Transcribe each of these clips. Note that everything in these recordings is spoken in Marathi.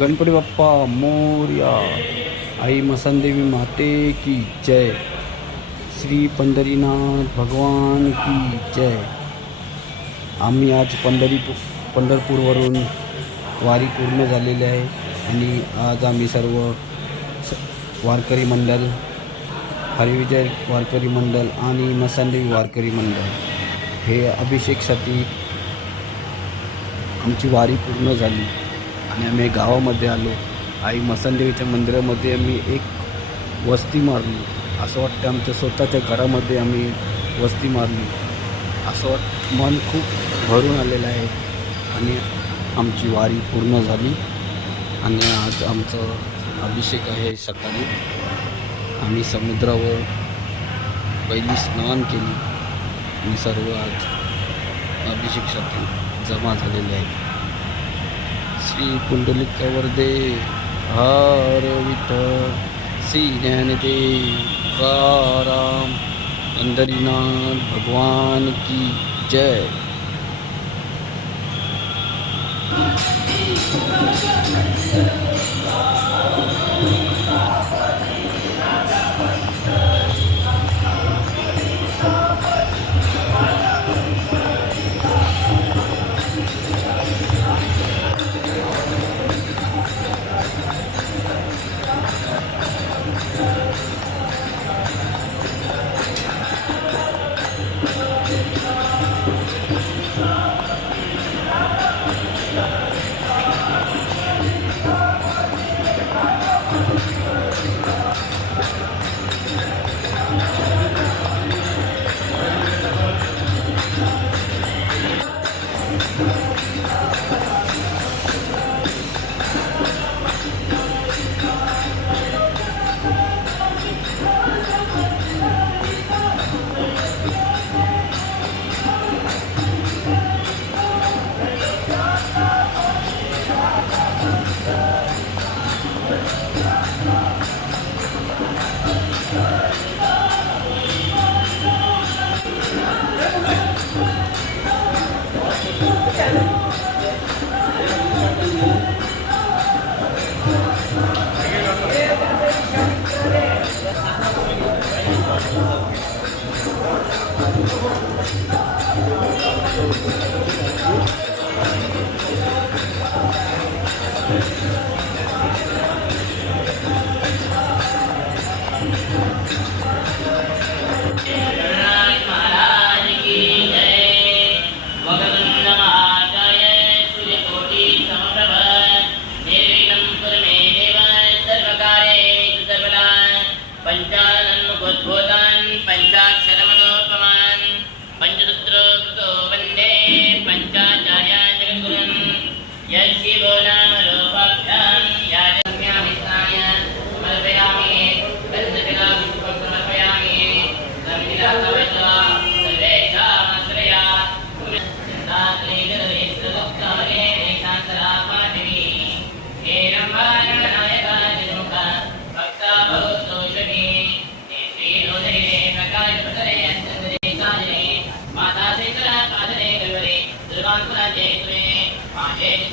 गणपती बाप्पा मोर्या आई मसनदेवी माते की जय। श्री पंढरीनाथ भगवान की जय। आम्ही आज पंढरी पंढरपूरवरून वारी पूर्ण झालेली आहे आणि आज आम्ही सर्व स- वारकरी मंडळ हरिविजय वारकरी मंडळ आणि मसानदेवी वारकरी मंडळ हे अभिषेकसाठी आमची वारी पूर्ण झाली. आणि आम्ही गावामध्ये आलो. आई मसनदेवीच्या मंदिरामध्ये आम्ही एक वस्ती मारली. असं वाटतं आमच्या स्वतःच्या घरामध्ये आम्ही वस्ती मारली. असं वाट मन खूप भरून आलेलं आहे. आणि आमची वारी पूर्ण झाली. आणि आज आमचं अभिषेक आहे सकाळी. आम्ही समुद्रावर पहिली स्नान केली. आणि सर्व आज अभिषेकसाठी जमा झालेले आहे श्री पुंडलिक वरदे हर विठ्ठल श्री ज्ञानदेव काराम पंढरीनाथ भगवान की जय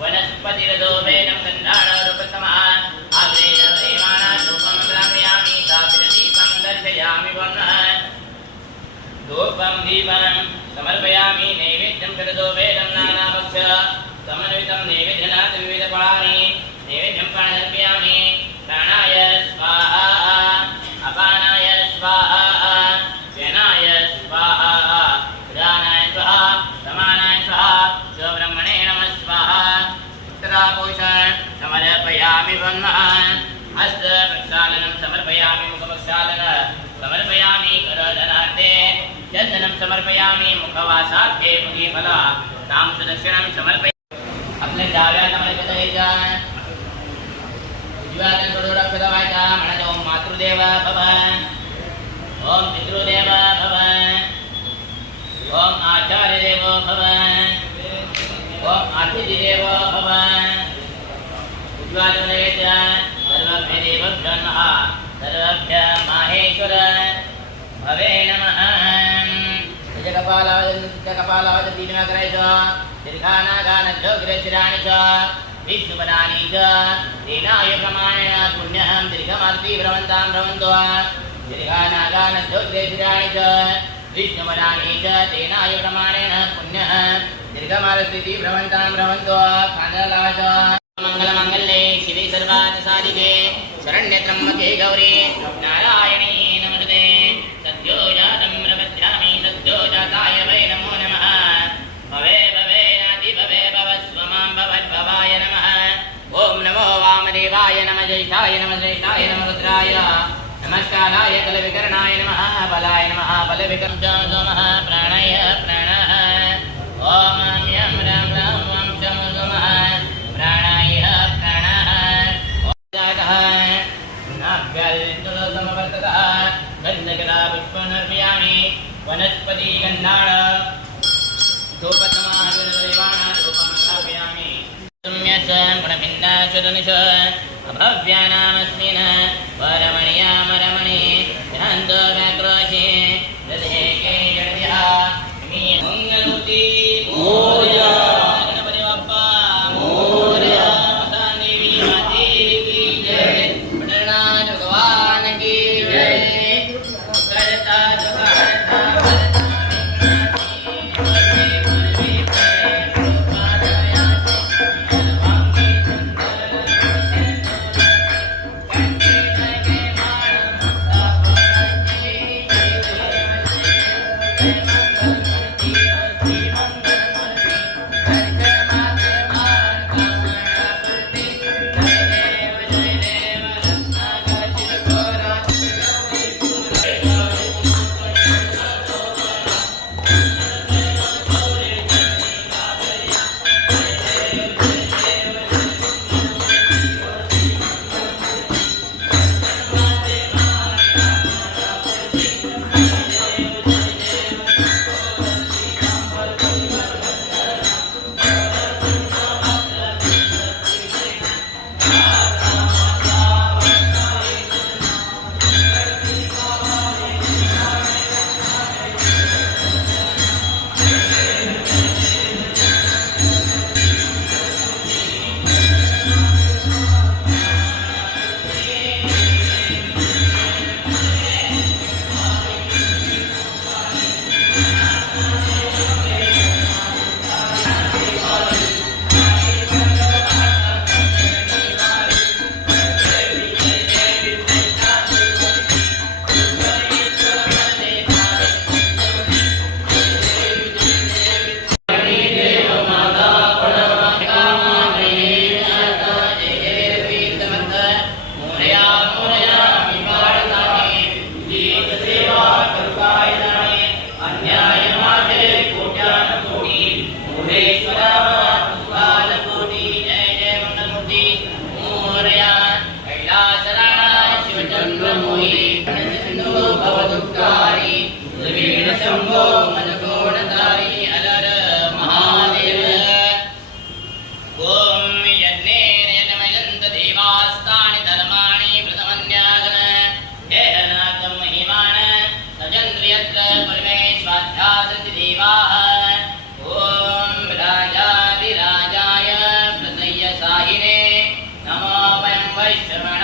वनस्पतिरदोभेदं गन्धाणरूपतमः अग्रे देवानां ग्रामयामि स्थापितदीपं दर्शयामि वर्णः धूपं दीपं समर्पयामि नैवेद्यं कृतो वेदं नानाभक्ष समन्वितं नैवेद्यं स्वाहामि नैवेद्यं प्रणदर्पयामि समर्पयामि ब्रह्मः प्रक्षालनं समर्पयामि मुखप्रक्षालन समर्पयामि करधनार्थे चन्दनं समर्पयामि मुखवासार्थे मुखीफला नामसदक्षिणं समर्पय आपल्या डाव्या कमलाच्या दयेच्या उजव्या हाताने रक्त ओम मातृदेव भव ओम पितृदेव भव ओम आचार्य देव भव ओम अतिथी देव भव सर्वभ्य देवभ्यो नमः माहेश्वर। भवे नमः। त्याच्या कपालावर त्या कपालावर दीर्घाना गान जोग्र च विष्णुपदानी च। तेनाय प्रमाणेन पुण्यहं दीर्घमार्ती भ्रमन्तां। भ्रमन्तो दीर्घाना गान जोग्र च विष्णुपदानी च तेनाय प्रमाणेन पुण्यः दीर्घमार्स्थिती भ्रमन्तां। भ्रमन्तो खांदला च। मङ्गलमङ्गल्ये शिवे सर्वार्थसाधिके शरण्ये त्र्यम्बके गौरी नारायणी नमस्ते सद्यो जातं प्रपद्यामि सद्यो जाताय वै नमो नमः भवे भवे नाति भवे भव स्वमां भवद्भवाय नमः ॐ नमो वामदेवाय नमः जैषाय नमः जैषाय नमः रुद्राय नमस्काराय कलविकरणाय नमः बलाय नमः बलविकं च सोमः प्राणाय प्राणः ॐ नाभ्यल्तुलसमवर्ततः गन्धकरा पुष्पनर्पयामि वनस्पति गन्धाळ धूपसमागुणदेवाना धूपमङ्गापयामि सम्यस गुणपिण्डाशुरनिश अभव्यानामस्मिन् वरमणियामरमणि ध्यान्तो व्याक्रोशे दधेके जडयः मी मङ्गलमूर्ति मोरया शंभो मनकोणधारी अलर महादेव ॐ यज्ञेन यन्मयन्त देवास्तानि धर्माणि प्रथमन्यासन हेरनाथं महिमान सजन्ति यत्र पूर्वे स्वाध्यासन्ति देवाः ॐ राजाधिराजाय प्रसय्य साहिने नमो वयं वैश्रवणाय